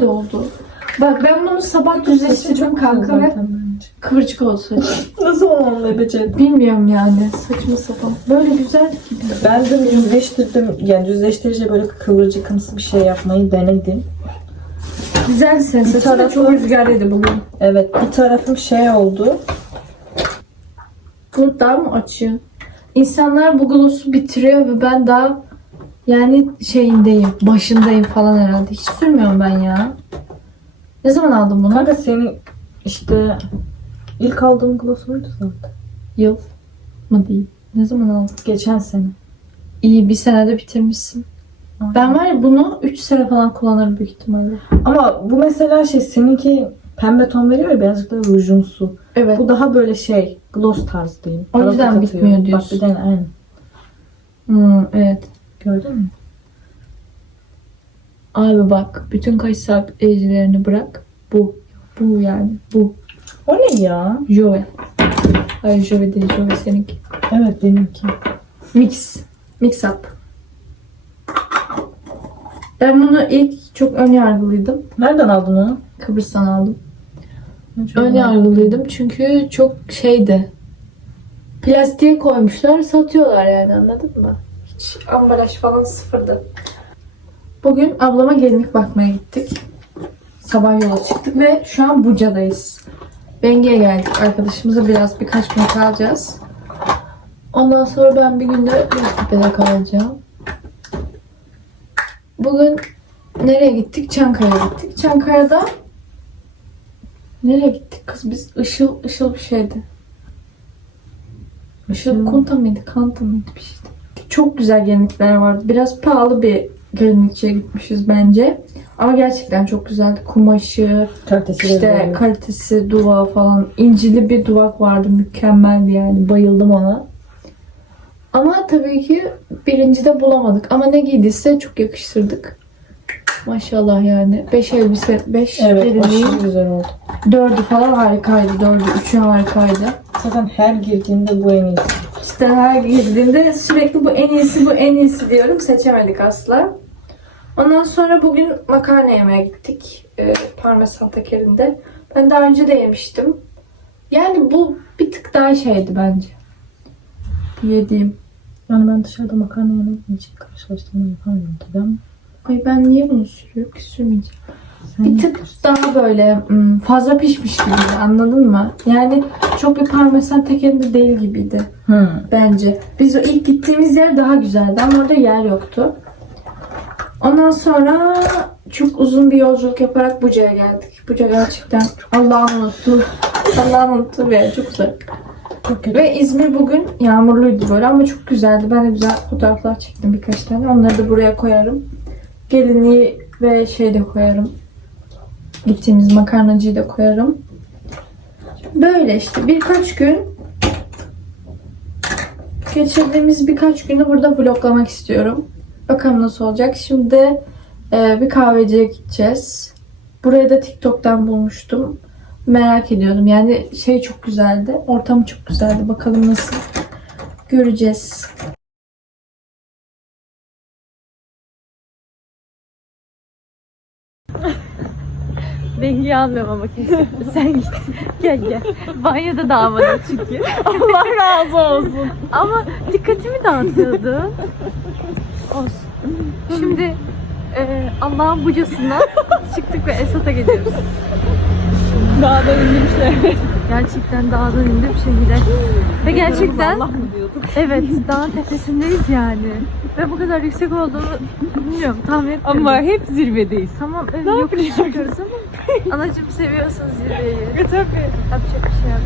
saçımı tarayınca güzel de oldu. Bak ben bunu sabah düzleştirdim kanka ve kıvırcık saçım. Nasıl olmalı becerdin? Bilmiyorum yani saçma sapan. Böyle güzel gibi. Ben de düzleştirdim. Yani düzleştirici böyle kıvırcıkımsı bir şey yapmayı denedim. Güzel senin saçın da tarafı- çok rüzgarlıydı bugün. Evet bir tarafım şey oldu. Bu daha mı açıyor? İnsanlar bu gloss'u bitiriyor ve ben daha yani şeyindeyim, başındayım falan herhalde. Hiç sürmüyorum ben ya. Ne zaman aldım bunu? Kanka senin işte ilk aldığım gloss oydu zaten. Yıl mı değil? Ne zaman aldım? Geçen sene. İyi bir senede bitirmişsin. Aynen. Ben var ya bunu 3 sene falan kullanırım büyük ihtimalle. Ama bu mesela şey seninki pembe ton veriyor ya birazcık da rujumsu. Evet. Bu daha böyle şey gloss tarzı değil. O yüzden bitmiyor diyorsun. Bak bir de aynı. Hmm, evet. Gördün mü? Abi bak bütün kaş sabitleyicilerini bırak. Bu. Bu yani. Bu. O ne ya? Jove. Hayır Jove değil. Jove seninki. Evet benimki. Mix. Mix up. Ben bunu ilk çok ön yargılıydım. Nereden aldın onu? Kıbrıs'tan aldım. Çok Ön yargılıydım çünkü çok şeydi. Plastiğe koymuşlar, satıyorlar yani anladın mı? Hiç ambalaj falan sıfırdı. Bugün ablama gelinlik bakmaya gittik. Sabah yola çıktık ve şu an Buca'dayız. Bengi'ye geldik. Arkadaşımıza biraz birkaç gün kalacağız. Ondan sonra ben bir günde Göztepe'de kalacağım. Bugün nereye gittik? Çankaya'ya gittik. Çankaya'da Nereye gittik kız biz? Işıl, ışıl bir şeydi. Işıl Hmm. Kunta mıydı? Kanta mıydı bir şeydi. Çok güzel gelinlikler vardı. Biraz pahalı bir gelinlikçiye gitmişiz bence. Ama gerçekten çok güzeldi. Kumaşı, Kalitesi de işte böyle. kalitesi, duvağı falan. incili bir duvak vardı. Mükemmeldi yani. Bayıldım ona. Ama tabii ki birincide bulamadık. Ama ne giydiyse çok yakıştırdık. Maşallah yani. Beş elbise, beş Evet gelinliğin aşırı güzel oldu. Dördü falan harikaydı. Dördü, üçü harikaydı. Zaten her girdiğinde bu en iyisi. İşte her girdiğimde sürekli bu en iyisi, bu en iyisi diyorum. Seçemedik asla. Ondan sonra bugün makarna yemeye gittik. Ee, parmesan tekerinde. Ben daha önce de yemiştim. Yani bu bir tık daha şeydi bence. Bu Yediğim. Yani ben dışarıda makarna yemek için karşılaştırma yapamıyorum tabii ama. Ay ben niye bunu sürüyorum ki sürmeyeceğim. Bir tık daha böyle hmm, fazla pişmiş gibiydi anladın mı? Yani çok bir parmesan tekerinde değil gibiydi. Hı. Bence. Biz o ilk gittiğimiz yer daha güzeldi ama orada yer yoktu. Ondan sonra çok uzun bir yolculuk yaparak Buca'ya geldik. Buca gerçekten Allah'ın unuttu. Allah'ın unuttu yer. Çok güzel. Çok. Ve İzmir bugün yağmurluydu böyle ama çok güzeldi. Ben de güzel fotoğraflar çektim birkaç tane. Onları da buraya koyarım. Gelinliği ve şey de koyarım. Gittiğimiz makarnacıyı da koyarım. Böyle işte birkaç gün geçirdiğimiz birkaç günü burada vloglamak istiyorum. Bakalım nasıl olacak. Şimdi e, bir kahveciye gideceğiz. Burayı da TikTok'tan bulmuştum. Merak ediyordum. Yani şey çok güzeldi. Ortam çok güzeldi. Bakalım nasıl göreceğiz. Bengi almıyorum ama kesin. Sen git. Gel gel. Banyoda dağılmadım çünkü. Allah razı olsun. Ama dikkatimi dağıtıyordu. Olsun. Şimdi e, Allah'ın bucasına çıktık ve Esat'a gidiyoruz. Dağdan inmişler. Gerçekten dağdan indim şehire. Ve gerçekten Allah mı diyorduk? evet dağın tepesindeyiz yani. Ve bu kadar yüksek olduğunu bilmiyorum tahmin etmiyorum. Ama hep zirvedeyiz. Tamam evet, Ne yokuş yapacağız? ama anacığım seviyorsun zirveyi. Tabii. Yapacak bir şey yok.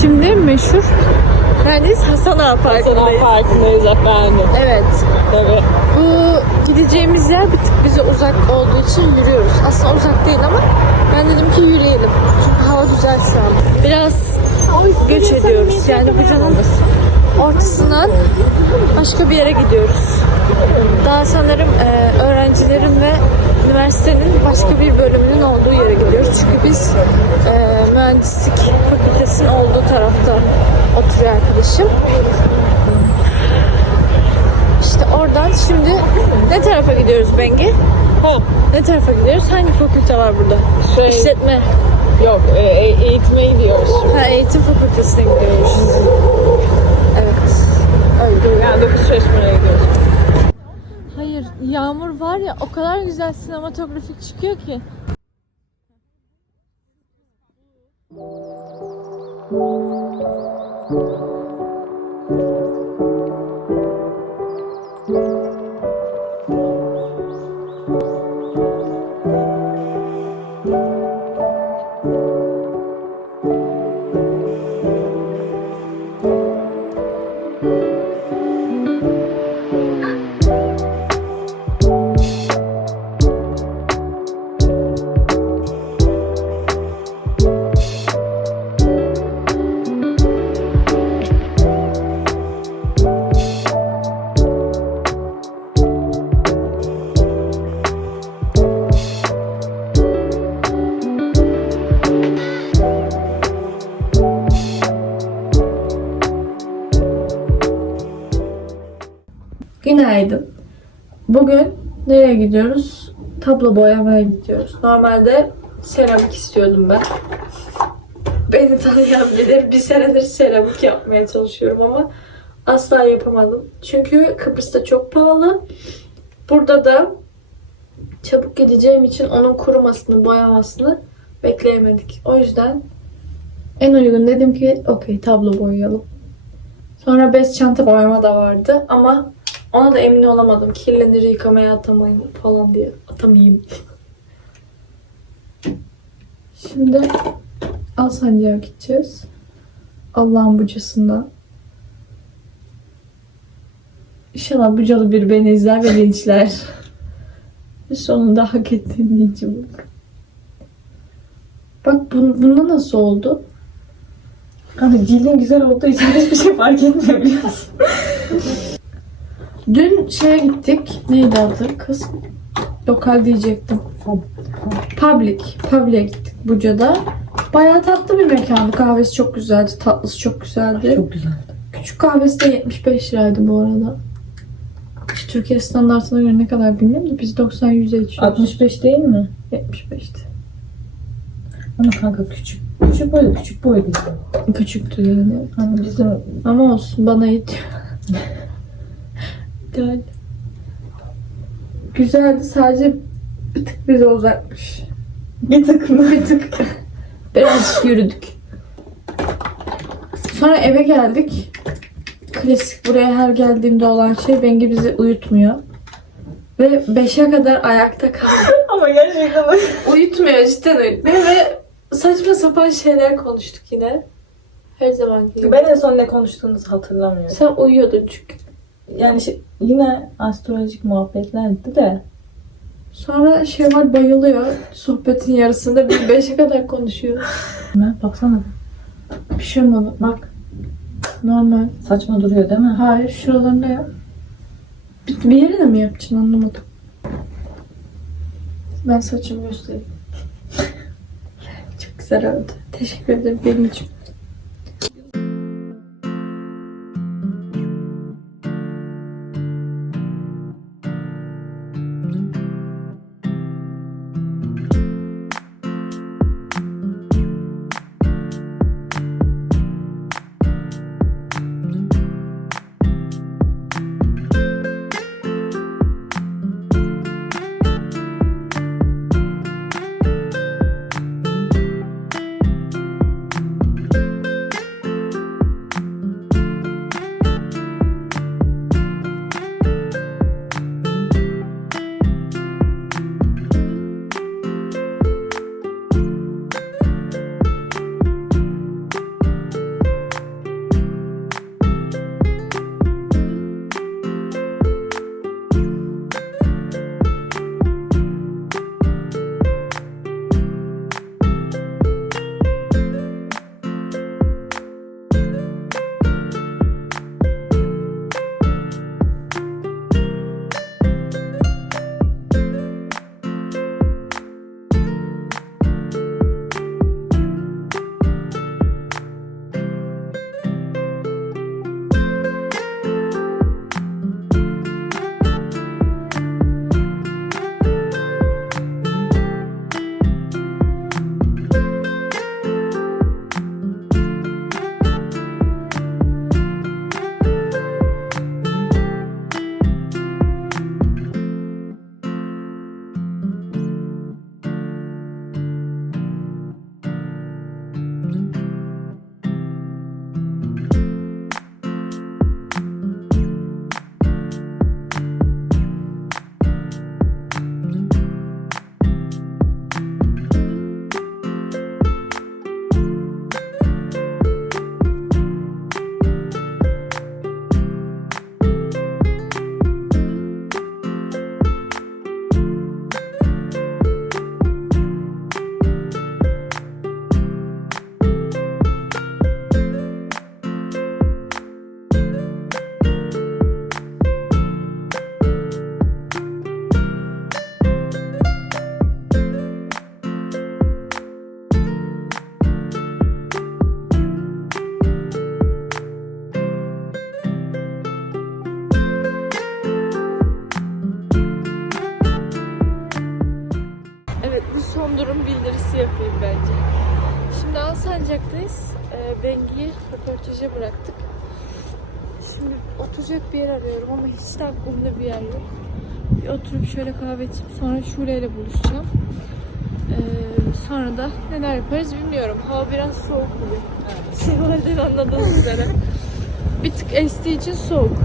Şimdi meşhur neredeyiz? Hasan Ağa Parkı'ndayız. Sana farkındayız efendim. Evet. Tabii. Bu gideceğimiz yer bir tık bize uzak olduğu için yürüyoruz. Aslında uzak değil ama ben dedim ki yürüyelim. Çünkü hava güzel şu an. Biraz göç ediyoruz. Yani buranın ortasından başka bir yere gidiyoruz. Daha sanırım e, öğrencilerin ve üniversitenin başka bir bölümünün olduğu yere gidiyoruz. Çünkü biz e, mühendislik fakültesinin olduğu tarafta oturuyor arkadaşım. İşte oradan şimdi ne tarafa gidiyoruz Bengi? Ne tarafa gidiyoruz? Hangi fakülte var burada? Şey, İşletme. yok e, e- eğitime gidiyoruz. Ha, eğitim fakültesine gidiyormuşuz. Evet. Öyle. Yani dokuz çalışmaya gidiyoruz. Yağmur var ya o kadar güzel sinematografik çıkıyor ki. Gidiyoruz? Tablo boyamaya gidiyoruz. Normalde seramik istiyordum ben. Beni tanıyan bilir. Bir senedir seramik yapmaya çalışıyorum ama asla yapamadım. Çünkü Kıbrıs'ta çok pahalı. Burada da çabuk gideceğim için onun kurumasını, boyamasını bekleyemedik. O yüzden en uygun dedim ki okey tablo boyayalım. Sonra bez çanta boyama da vardı ama ona da emin olamadım. Kirlenir yıkamaya atamayayım falan diye. Atamayayım. Şimdi Alsancak'a gideceğiz. Allah'ın bucasından. İnşallah bucalı bir beni izler ve linçler. Sonunda hak ettiğim linci bak. Bak bu, bunda nasıl oldu? Hani cildin güzel olduğu için hiçbir şey fark etmiyor biliyor musun? Dün şeye gittik. Neydi adı kız? Lokal diyecektim. Public. Public'e gittik Buca'da. Bayağı tatlı bir mekandı. Kahvesi çok güzeldi. Tatlısı çok güzeldi. Çok güzel. Küçük kahvesi de 75 liraydı bu arada. İşte Türkiye standartına göre ne kadar bilmiyorum da biz 90-100'e içiyoruz. 65 değil mi? 75'ti. Ama kanka küçük. Küçük boydu, küçük boydu. Küçüktü yani. Hani bizim Ama olsun bana yetiyor. İdeal. Güzeldi sadece bir tık bize uzakmış. bir tık mı? Bir tık. Birazcık yürüdük. Sonra eve geldik. Klasik buraya her geldiğimde olan şey Bengi bizi uyutmuyor. Ve 5'e kadar ayakta kaldı. Ama gerçekten uyutmuyor cidden uyutmuyor ve saçma sapan şeyler konuştuk yine. Her zaman gibi. Ben en son ne konuştuğumuzu hatırlamıyorum. Sen uyuyordun çünkü. Yani şey, yine astrolojik muhabbetlerdi de. Sonra Şevval bayılıyor. Sohbetin yarısında bir 5'e kadar konuşuyor. Ne? Baksana. Bir şey olmadı. Bak. Normal. Saçma duruyor değil mi? Hayır şuralarında yap. Bir, bir yerine mi yapacaksın anlamadım. Ben saçımı göstereyim. Çok güzel oldu. Teşekkür ederim benim için. Durum bildirisi yapayım bence. Şimdi Alsancak'tayız. Ee, Bengi'yi röportaja bıraktık. Şimdi oturacak bir yer arıyorum ama hiç de aklımda bir yer yok. Bir oturup şöyle kahve içip sonra Şule ile buluşacağım. Ee, sonra da neler yaparız bilmiyorum. Hava biraz soğuk bugün. Şevval'den anladığınız üzere. Bir tık estiği için soğuk.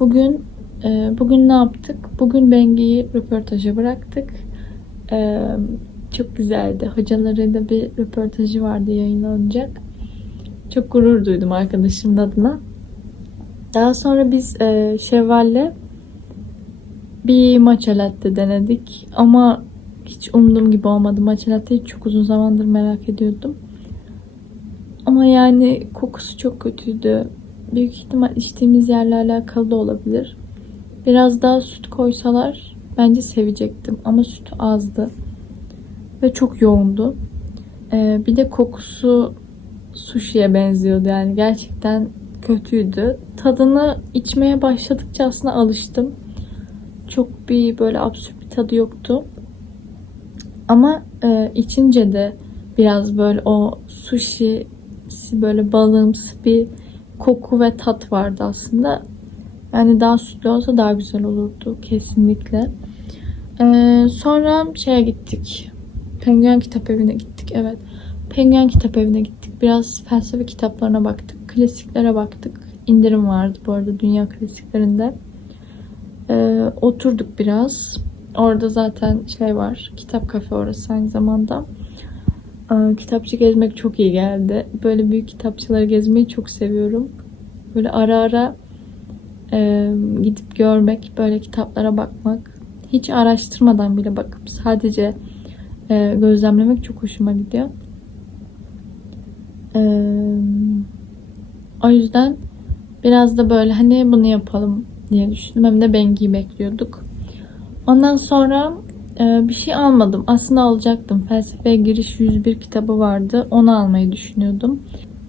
Bugün e, bugün ne yaptık? Bugün Bengi'yi röportaja bıraktık. E, çok güzeldi. Hocalarıyla bir röportajı vardı yayınlanacak. Çok gurur duydum arkadaşımın adına. Daha sonra biz e, Şevval'le bir matcha latte denedik. Ama hiç umduğum gibi olmadı. Matcha latte'yi çok uzun zamandır merak ediyordum. Ama yani kokusu çok kötüydü. Büyük ihtimal içtiğimiz yerle alakalı da olabilir. Biraz daha süt koysalar bence sevecektim. Ama süt azdı. Ve çok yoğundu. Ee, bir de kokusu sushi'ye benziyordu. Yani gerçekten kötüydü. Tadını içmeye başladıkça aslında alıştım. Çok bir böyle absürt bir tadı yoktu. Ama e, içince de biraz böyle o sushi böyle balığımsı bir koku ve tat vardı aslında. Yani daha sütlü olsa daha güzel olurdu kesinlikle. Ee, sonra şeye gittik. Penguen Kitap Evi'ne gittik. Evet. Penguen Kitap Evi'ne gittik. Biraz felsefe kitaplarına baktık. Klasiklere baktık. İndirim vardı bu arada dünya klasiklerinde. Ee, oturduk biraz. Orada zaten şey var. Kitap kafe orası aynı zamanda. Kitapçı gezmek çok iyi geldi. Böyle büyük kitapçıları gezmeyi çok seviyorum. Böyle ara ara e, gidip görmek, böyle kitaplara bakmak. Hiç araştırmadan bile bakıp sadece e, gözlemlemek çok hoşuma gidiyor. E, o yüzden biraz da böyle hani bunu yapalım diye düşündüm. Hem de Bengi'yi bekliyorduk. Ondan sonra bir şey almadım. Aslında alacaktım. Felsefeye giriş 101 kitabı vardı. Onu almayı düşünüyordum.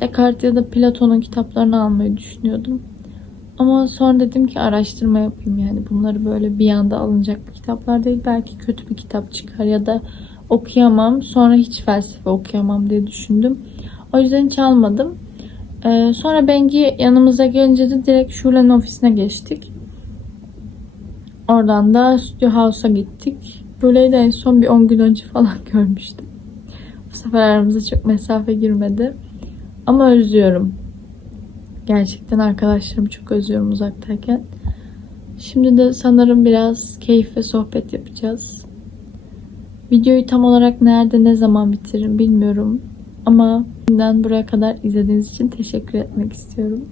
Descartes ya da Platon'un kitaplarını almayı düşünüyordum. Ama sonra dedim ki araştırma yapayım yani. Bunları böyle bir anda alınacak kitaplar değil. Belki kötü bir kitap çıkar ya da okuyamam. Sonra hiç felsefe okuyamam diye düşündüm. O yüzden hiç almadım. Ee, sonra Bengi yanımıza gelince de direkt Şule'nin ofisine geçtik. Oradan da Studio House'a gittik. Şule'yi de en son bir 10 gün önce falan görmüştüm. Bu sefer aramıza çok mesafe girmedi. Ama özlüyorum. Gerçekten arkadaşlarımı çok özlüyorum uzaktayken. Şimdi de sanırım biraz keyif ve sohbet yapacağız. Videoyu tam olarak nerede ne zaman bitiririm bilmiyorum. Ama şimdiden buraya kadar izlediğiniz için teşekkür etmek istiyorum.